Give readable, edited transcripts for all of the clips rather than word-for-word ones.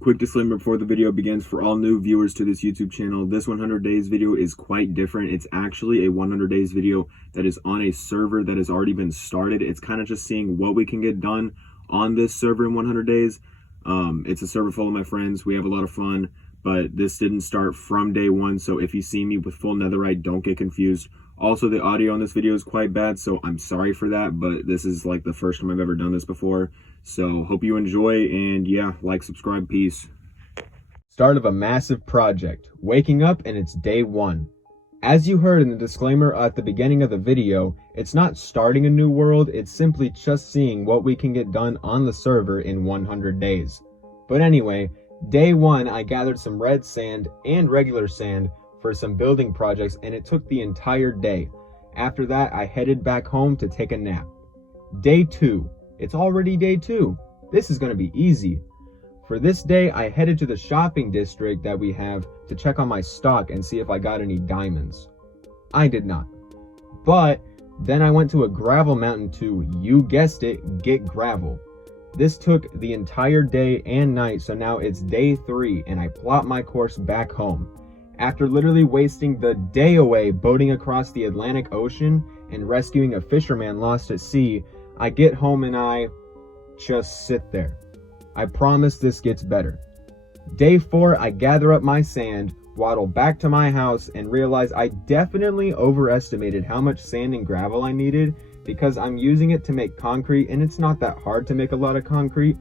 Quick disclaimer before the video begins for all new viewers to this YouTube channel. This 100 days video is quite different. It's actually a 100 days video that is on a server that has already been started. It's kind of just seeing what we can get done on this server in 100 days. It's a server full of my friends. We have a lot of fun, but this didn't start from day one. So if you see me with full netherite, don't get confused. Also, the audio on this video is quite bad, so I'm sorry for that, but this is like the first time I've ever done this before. So hope you enjoy, and yeah, like, subscribe, peace. Start of a massive project. Waking up and it's day one. As you heard in the disclaimer at the beginning of the video, it's not starting a new world, it's simply just seeing what we can get done on the server in 100 days. But anyway, day one I gathered some red sand and regular sand for some building projects, and it took the entire day. After that, I headed back home to take a nap. Day two. It's already day two. This is going to be easy. For this day, I headed to the shopping district that we have to check on my stock and see if I got any diamonds. I did not. But then I went to a gravel mountain to, you guessed it, get gravel. This took the entire day and night, so now it's day three, and I plot my course back home. After literally wasting the day away boating across the Atlantic Ocean and rescuing a fisherman lost at sea, I get home and I just sit there. I promise this gets better. Day four, I gather up my sand, waddle back to my house, and realize I definitely overestimated how much sand and gravel I needed because I'm using it to make concrete, and it's not that hard to make a lot of concrete.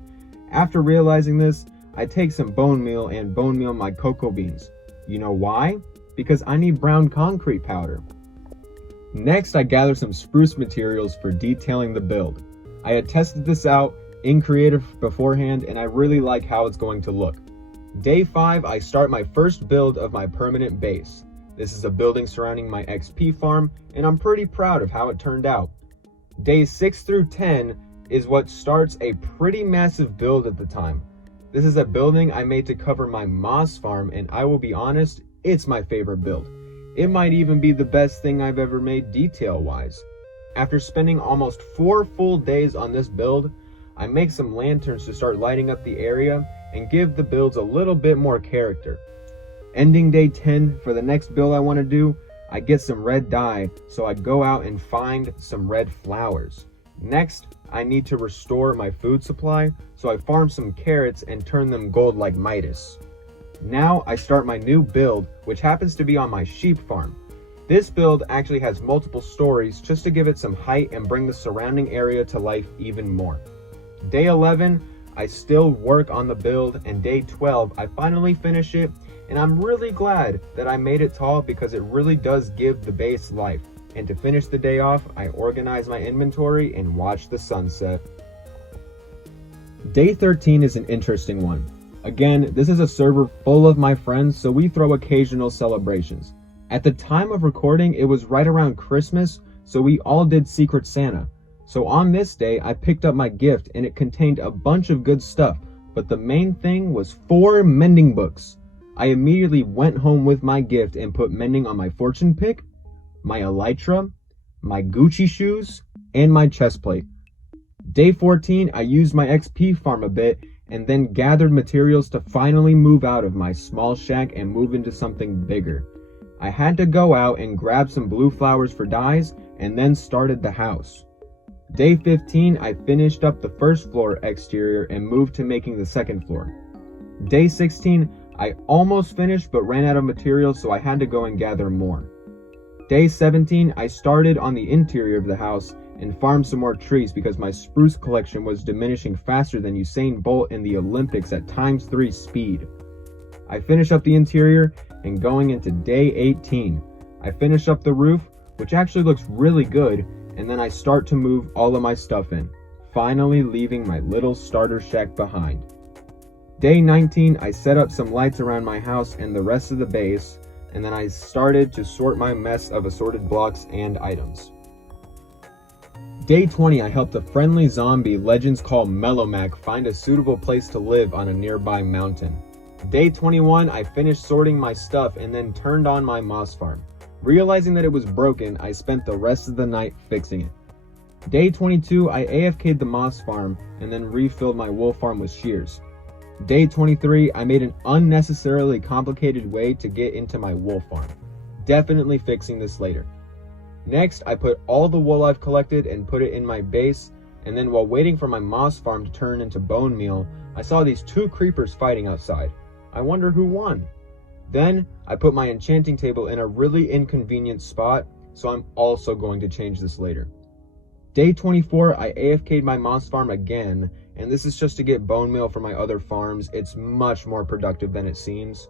After realizing this, I take some bone meal and bone meal my cocoa beans. You know why? Because I need brown concrete powder. Next, I gather some spruce materials for detailing the build. I had tested this out in creative beforehand, and I really like how it's going to look. Day five, I start my first build of my permanent base. This is a building surrounding my XP farm, and I'm pretty proud of how it turned out. Days 6 through 10 is what starts a pretty massive build at the time. This is a building I made to cover my moss farm, and I will be honest, it's my favorite build. It might even be the best thing I've ever made detail-wise. After spending almost 4 full days on this build, I make some lanterns to start lighting up the area and give the builds a little bit more character. Ending day 10, for the next build I want to do, I get some red dye, so I go out and find some red flowers. Next, I need to restore my food supply, so I farm some carrots and turn them gold like Midas. Now I start my new build, which happens to be on my sheep farm. This build actually has multiple stories just to give it some height and bring the surrounding area to life even more. Day 11, I still work on the build, and day 12, I finally finish it, and I'm really glad that I made it tall because it really does give the base life. And to finish the day off, I organize my inventory and watch the sunset. Day 13 is an interesting one. Again, this is a server full of my friends, so we throw occasional celebrations. At the time of recording, it was right around Christmas, so we all did Secret Santa. So on this day, I picked up my gift, and it contained a bunch of good stuff, but the main thing was 4 mending books. I immediately went home with my gift and put mending on my fortune pick, my elytra, my Gucci shoes, and my chest plate. Day 14, I used my XP farm a bit and then gathered materials to finally move out of my small shack and move into something bigger. I had to go out and grab some blue flowers for dyes and then started the house. Day 15, I finished up the first floor exterior and moved to making the second floor. Day 16, I almost finished but ran out of materials, so I had to go and gather more. Day 17, I started on the interior of the house and farmed some more trees because my spruce collection was diminishing faster than Usain Bolt in the Olympics at ×3 speed. I finished up the interior, and going into day 18, I finish up the roof, which actually looks really good, and then I start to move all of my stuff in, finally leaving my little starter shack behind. Day 19, I set up some lights around my house and the rest of the base, and then I started to sort my mess of assorted blocks and items. Day 20, I helped a friendly zombie legends call Mellomac find a suitable place to live on a nearby mountain. Day 21, I finished sorting my stuff and then turned on my moss farm. Realizing that it was broken, I spent the rest of the night fixing it. Day 22, I AFK'd the moss farm and then refilled my wool farm with shears. Day 23, I made an unnecessarily complicated way to get into my wool farm. Definitely fixing this later. Next, I put all the wool I've collected and put it in my base, and then while waiting for my moss farm to turn into bone meal, I saw these two creepers fighting outside. I wonder who won. Then, I put my enchanting table in a really inconvenient spot, so I'm also going to change this later. Day 24, I AFK'd my moss farm again, and this is just to get bone meal for my other farms. It's much more productive than it seems.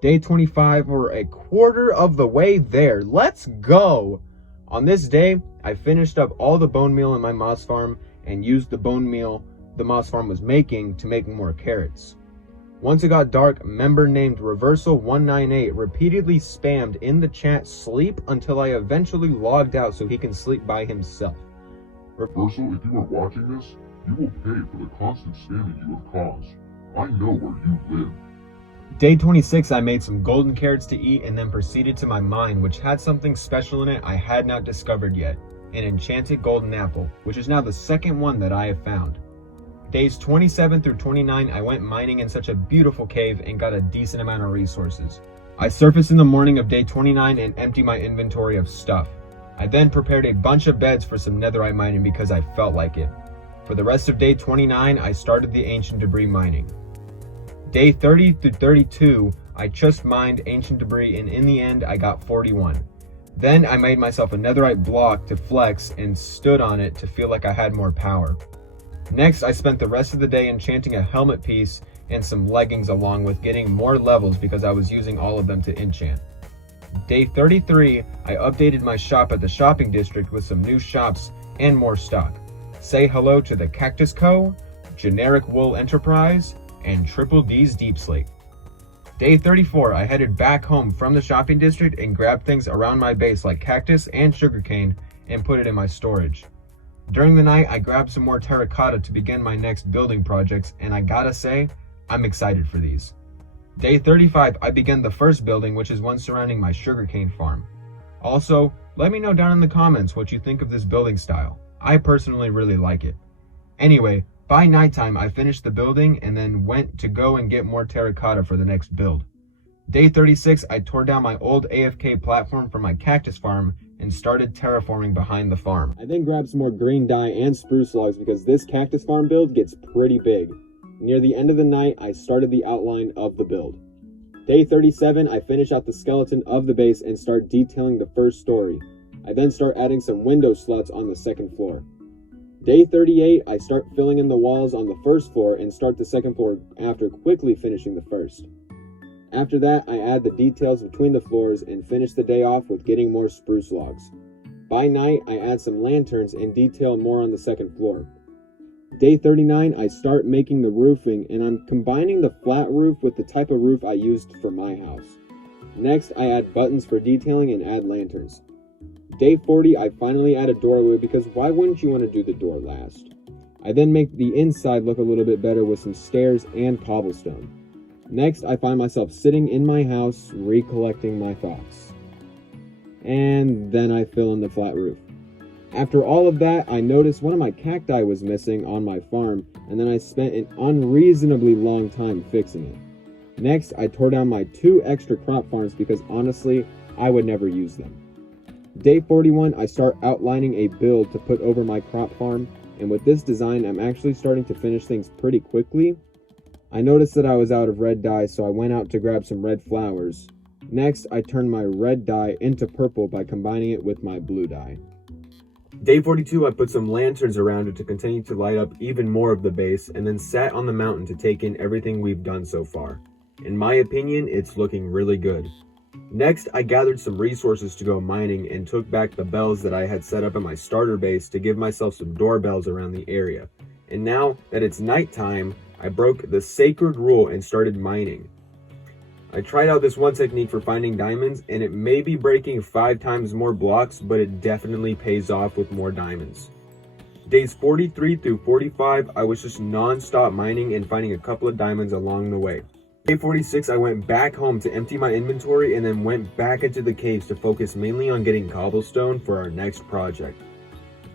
Day 25, we're a quarter of the way there. Let's go! On this day, I finished up all the bone meal in my moss farm and used the bone meal the moss farm was making to make more carrots. Once it got dark, a member named Reversal198 repeatedly spammed in the chat sleep until I eventually logged out so he can sleep by himself. Reversal, if you are watching this, you will pay for the constant spamming you have caused. I know where you live. Day 26, I made some golden carrots to eat and then proceeded to my mine, which had something special in it I had not discovered yet, an enchanted golden apple, which is now the second one that I have found. Days 27 through 29, I went mining in such a beautiful cave and got a decent amount of resources. I surfaced in the morning of day 29 and emptied my inventory of stuff. I then prepared a bunch of beds for some netherite mining because I felt like it. For the rest of day 29, I started the ancient debris mining. Day 30 through 32, I just mined ancient debris and in the end, I got 41. Then I made myself a netherite block to flex and stood on it to feel like I had more power. Next, I spent the rest of the day enchanting a helmet piece and some leggings along with getting more levels because I was using all of them to enchant. Day 33, I updated my shop at the shopping district with some new shops and more stock. Say hello to the Cactus Co., Generic Wool Enterprise, and Triple D's Deep Slate. Day 34, I headed back home from the shopping district and grabbed things around my base like cactus and sugarcane and put it in my storage. During the night, I grabbed some more terracotta to begin my next building projects, and I gotta say, I'm excited for these. Day 35, I began the first building, which is one surrounding my sugarcane farm. Also, let me know down in the comments what you think of this building style. I personally really like it. Anyway, by nighttime, I finished the building and then went to go and get more terracotta for the next build. Day 36, I tore down my old AFK platform from my cactus farm and started terraforming behind the farm. I then grabbed some more green dye and spruce logs because this cactus farm build gets pretty big. Near the end of the night, I started the outline of the build. Day 37, I finish out the skeleton of the base and start detailing the first story. I then start adding some window slots on the second floor. Day 38, I start filling in the walls on the first floor and start the second floor after quickly finishing the first. After that, I add the details between the floors and finish the day off with getting more spruce logs. By night, I add some lanterns and detail more on the second floor. Day 39, I start making the roofing and I'm combining the flat roof with the type of roof I used for my house. Next, I add buttons for detailing and add lanterns. Day 40, I finally add a doorway because why wouldn't you want to do the door last? I then make the inside look a little bit better with some stairs and cobblestone. Next, I find myself sitting in my house recollecting my thoughts. And then I fill in the flat roof. After all of that, I noticed one of my cacti was missing on my farm, and then I spent an unreasonably long time fixing it. Next, I tore down my 2 extra crop farms because honestly, I would never use them. Day 41, I start outlining a build to put over my crop farm, and with this design, I'm actually starting to finish things pretty quickly. I noticed that I was out of red dye, so I went out to grab some red flowers. Next, I turned my red dye into purple by combining it with my blue dye. Day 42, I put some lanterns around it to continue to light up even more of the base, and then sat on the mountain to take in everything we've done so far. In my opinion, it's looking really good. Next, I gathered some resources to go mining and took back the bells that I had set up at my starter base to give myself some doorbells around the area. And now that it's nighttime, I broke the sacred rule and started mining. I tried out this one technique for finding diamonds, and it may be breaking 5 times more blocks, but it definitely pays off with more diamonds. Days 43 through 45, I was just non-stop mining and finding a couple of diamonds along the way. Day 46, I went back home to empty my inventory and then went back into the caves to focus mainly on getting cobblestone for our next project.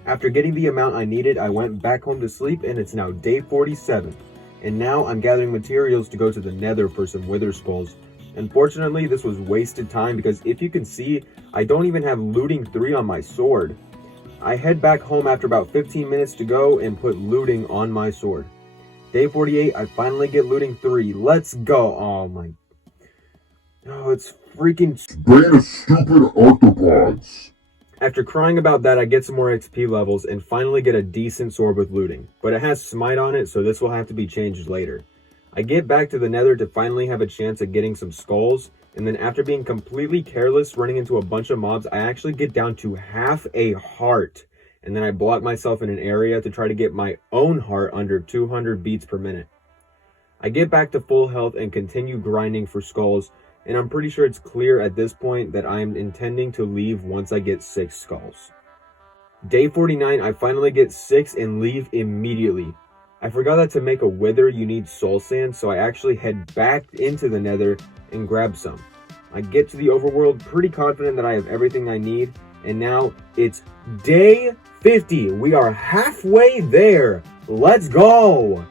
After getting the amount I needed, I went back home to sleep, and it's now day 47. and now I'm gathering materials to go to the nether for some wither skulls. Unfortunately, this was wasted time because if you can see, I don't even have looting 3 on my sword. I head back home after about 15 minutes to go and put looting on my sword. Day 48, I finally get looting 3. Let's go. Oh, it's freaking... Beta stupid octopods. After crying about that, I get some more XP levels and finally get a decent sword with looting. But it has smite on it, so this will have to be changed later. I get back to the nether to finally have a chance at getting some skulls, and then after being completely careless running into a bunch of mobs, I actually get down to half a heart. And then I block myself in an area to try to get my own heart under 200 beats per minute. I get back to full health and continue grinding for skulls, and I'm pretty sure it's clear at this point that I'm intending to leave once I get 6 skulls. Day 49, I finally get 6 and leave immediately. I forgot that to make a wither you need soul sand, so I actually head back into the nether and grab some. I get to the overworld pretty confident that I have everything I need, and now it's day 50. We are halfway there. Let's go!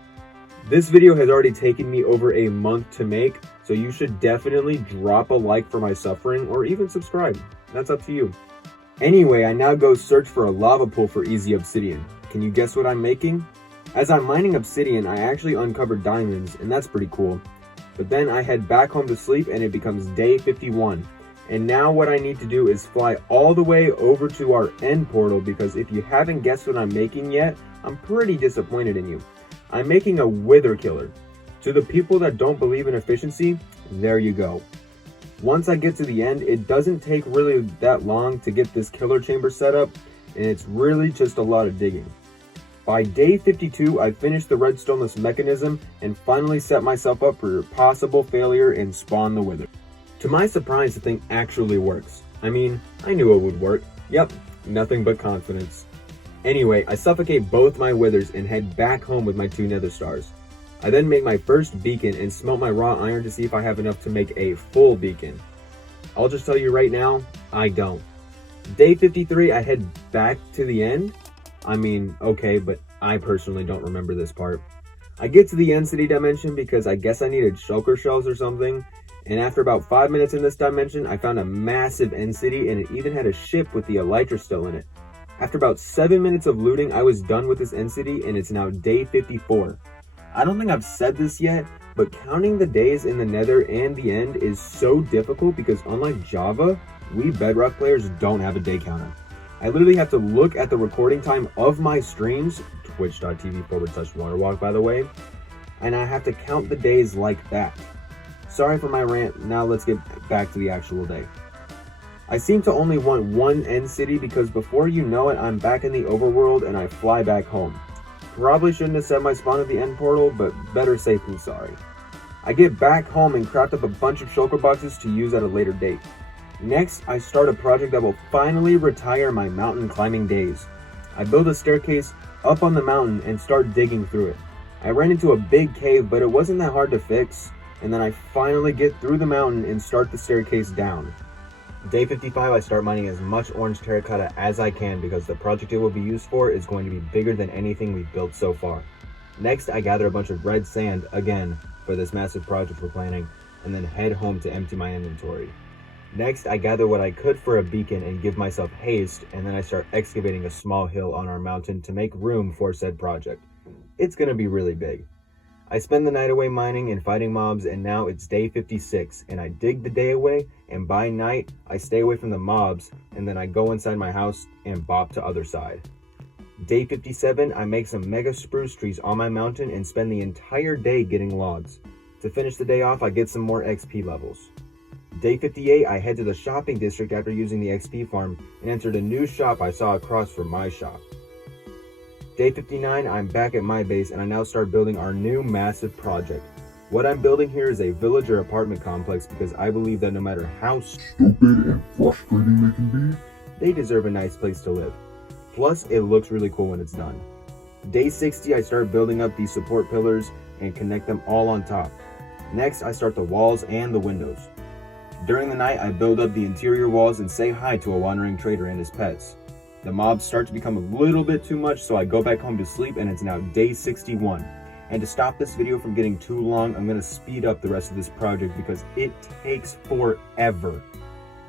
This video has already taken me over a month to make, so you should definitely drop a like for my suffering or even subscribe. That's up to you. Anyway, I now go search for a lava pool for easy obsidian. Can you guess what I'm making? As I'm mining obsidian, I actually uncovered diamonds, and that's pretty cool. But then I head back home to sleep and it becomes day 51. And now what I need to do is fly all the way over to our end portal, because if you haven't guessed what I'm making yet, I'm pretty disappointed in you. I'm making a wither killer. To the people that don't believe in efficiency, there you go. Once I get to the end, it doesn't take really that long to get this killer chamber set up, and it's really just a lot of digging. By day 52, I finished the redstoneless mechanism and finally set myself up for possible failure and spawn the wither. To my surprise, the thing actually works. I mean, I knew it would work. Yep, nothing but confidence. Anyway, I suffocate both my withers and head back home with my 2 nether stars. I then make my first beacon and smelt my raw iron to see if I have enough to make a full beacon. I'll just tell you right now, I don't. Day 53, I head back to the end. I mean, okay, but I personally don't remember this part. I get to the end city dimension because I guess I needed shulker shells or something, and after about 5 minutes in this dimension, I found a massive end city, and it even had a ship with the elytra still in it. After about 7 minutes of looting, I was done with this end city, and it's now day 54. I don't think I've said this yet, but counting the days in the nether and the end is so difficult because unlike Java, we Bedrock players don't have a day counter. I literally have to look at the recording time of my streams, twitch.tv/waterwalk by the way, and I have to count the days like that. Sorry for my rant, now let's get back to the actual day. I seem to only want one end city because before you know it, I'm back in the overworld and I fly back home. Probably shouldn't have set my spawn at the end portal, but better safe than sorry. I get back home and craft up a bunch of shulker boxes to use at a later date. Next, I start a project that will finally retire my mountain climbing days. I build a staircase up on the mountain and start digging through it. I ran into a big cave, but it wasn't that hard to fix, and then I finally get through the mountain and start the staircase down. Day 55, I start mining as much orange terracotta as I can because the project it will be used for is going to be bigger than anything we've built so far. Next, I gather a bunch of red sand, again, for this massive project we're planning, and then head home to empty my inventory. Next, I gather what I could for a beacon and give myself haste, and then I start excavating a small hill on our mountain to make room for said project. It's gonna be really big. I spend the night away mining and fighting mobs, and now it's day 56, and I dig the day away, and by night, I stay away from the mobs, and then I go inside my house and bop to other side. Day 57, I make some mega spruce trees on my mountain and spend the entire day getting logs. To finish the day off, I get some more XP levels. Day 58, I head to the shopping district after using the XP farm and entered a new shop I saw across from my shop. Day 59, I'm back at my base and I now start building our new massive project. What I'm building here is a villager apartment complex because I believe that no matter how Stupid and frustrating they can be. they deserve a nice place to live. Plus, it looks really cool when it's done. Day 60, I start building up these support pillars and connect them all on top. Next, I start the walls and the windows. During the night, I build up the interior walls and say hi to a wandering trader and his pets. The mobs start to become a little bit too much, so I go back home to sleep and it's now day 61. And to stop this video from getting too long, I'm going to speed up the rest of this project because it takes forever.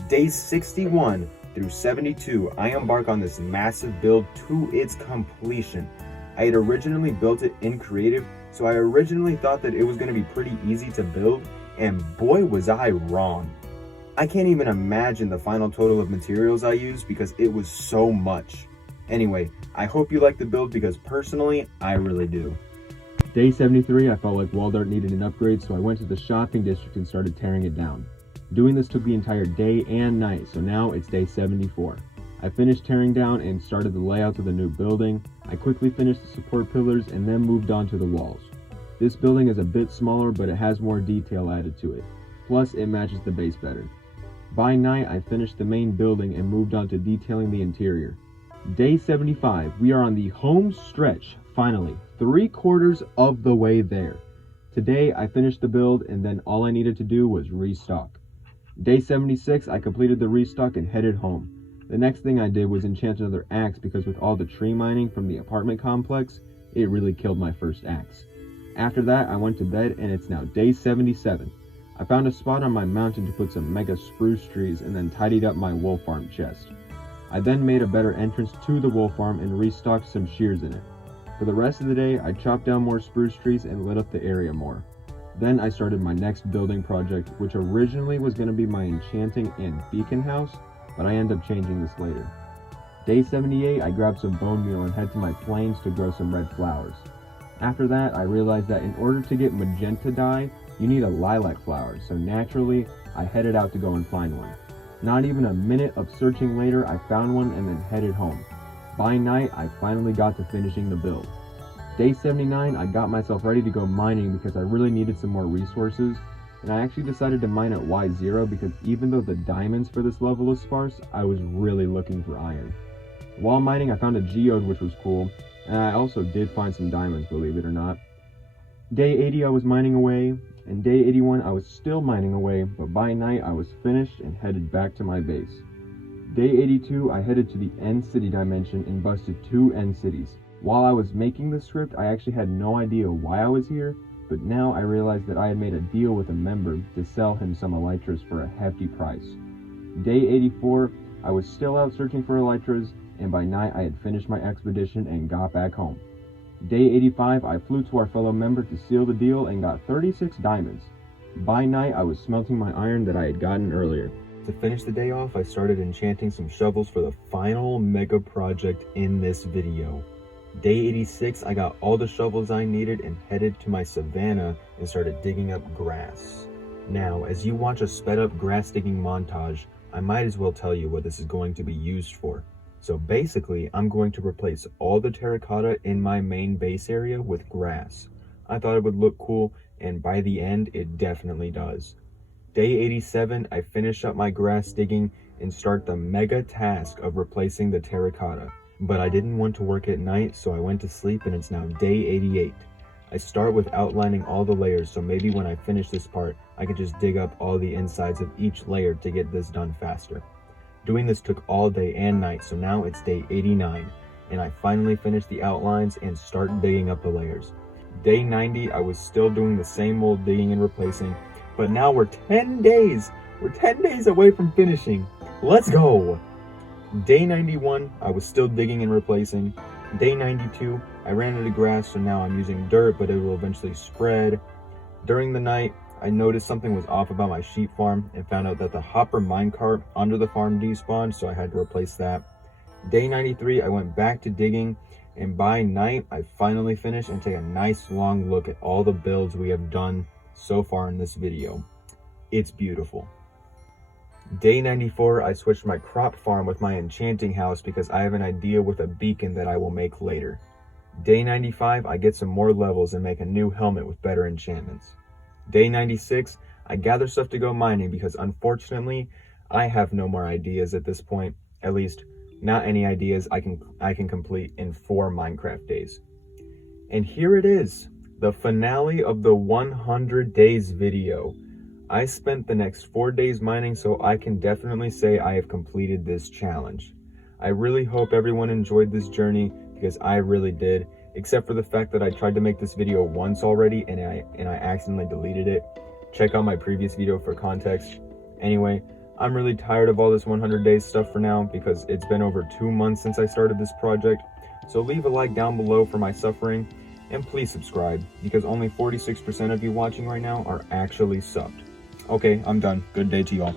Days 61 through 72, I embark on this massive build to its completion. I had originally built it in creative, so I originally thought that it was going to be pretty easy to build, and boy was I wrong. I can't even imagine the final total of materials I used because it was so much. Anyway, I hope you like the build because personally, I really do. Day 73, I felt like wall art needed an upgrade, so I went to the shopping district and started tearing it down. Doing this took the entire day and night, so now it's day 74. I finished tearing down and started the layout of the new building. I quickly finished the support pillars and then moved on to the walls. This building is a bit smaller, but it has more detail added to it. Plus, it matches the base better. By night, I finished the main building and moved on to detailing the interior. Day 75, we are on the home stretch, finally, 3/4 of the way there. Today, I finished the build and then all I needed to do was restock. Day 76, I completed the restock and headed home. The next thing I did was enchant another axe because with all the tree mining from the apartment complex, it really killed my first axe. After that, I went to bed and it's now day 77. I found a spot on my mountain to put some mega spruce trees and then tidied up my wool farm chest. I then made a better entrance to the wool farm and restocked some shears in it. For the rest of the day, I chopped down more spruce trees and lit up the area more. Then I started my next building project, which originally was going to be my enchanting and beacon house, but I ended up changing this later. Day 78, I grabbed some bone meal and head to my plains to grow some red flowers. After that, I realized that in order to get magenta dye, you need a lilac flower, so naturally, I headed out to go and find one. Not even a minute of searching later, I found one and then headed home. By night, I finally got to finishing the build. Day 79, I got myself ready to go mining because I really needed some more resources, and I actually decided to mine at Y0 because even though the diamonds for this level is sparse, I was really looking for iron. While mining, I found a geode which was cool, and I also did find some diamonds, believe it or not. Day 80, I was mining away, and day 81, I was still mining away, but by night, I was finished and headed back to my base. Day 82, I headed to the end city dimension and busted 2 end cities. While I was making this script, I actually had no idea why I was here, but now I realized that I had made a deal with a member to sell him some elytras for a hefty price. Day 84, I was still out searching for elytras, and by night I had finished my expedition and got back home. Day 85, I flew to our fellow member to seal the deal and got 36 diamonds. By night, I was smelting my iron that I had gotten earlier. To finish the day off, I started enchanting some shovels for the final mega project in this video. Day 86, I got all the shovels I needed and headed to my savanna and started digging up grass. Now, as you watch a sped up grass digging montage, I might as well tell you what this is going to be used for. So basically, I'm going to replace all the terracotta in my main base area with grass. I thought it would look cool, and by the end, it definitely does. Day 87, I finish up my grass digging and start the mega task of replacing the terracotta. But I didn't want to work at night, so I went to sleep and it's now day 88. I start with outlining all the layers, so maybe when I finish this part, I could just dig up all the insides of each layer to get this done faster. Doing this took all day and night, so now it's day 89, and I finally finished the outlines and start digging up the layers. Day 90, I was still doing the same old digging and replacing, but now we're 10 days away from finishing. Let's go! Day 91, I was still digging and replacing. Day 92, I ran out of grass, so now I'm using dirt, but it will eventually spread. During the night, I noticed something was off about my sheep farm and found out that the hopper minecart under the farm despawned, so I had to replace that. Day 93, I went back to digging, and by night, I finally finished and take a nice long look at all the builds we have done so far in this video. It's beautiful. Day 94, I switched my crop farm with my enchanting house because I have an idea with a beacon that I will make later. Day 95, I get some more levels and make a new helmet with better enchantments. Day 96, I gather stuff to go mining because unfortunately, I have no more ideas at this point. At least, not any ideas I can complete in 4 Minecraft days. And here it is, the finale of the 100 days video. I spent the next 4 days mining, so I can definitely say I have completed this challenge. I really hope everyone enjoyed this journey because I really did, except for the fact that I tried to make this video once already and I accidentally deleted it. Check out my previous video for context. Anyway, I'm really tired of all this 100 days stuff for now because it's been over 2 months since I started this project. So leave a like down below for my suffering, and please subscribe because only 46% of you watching right now are actually subbed. Okay, I'm done. Good day to y'all.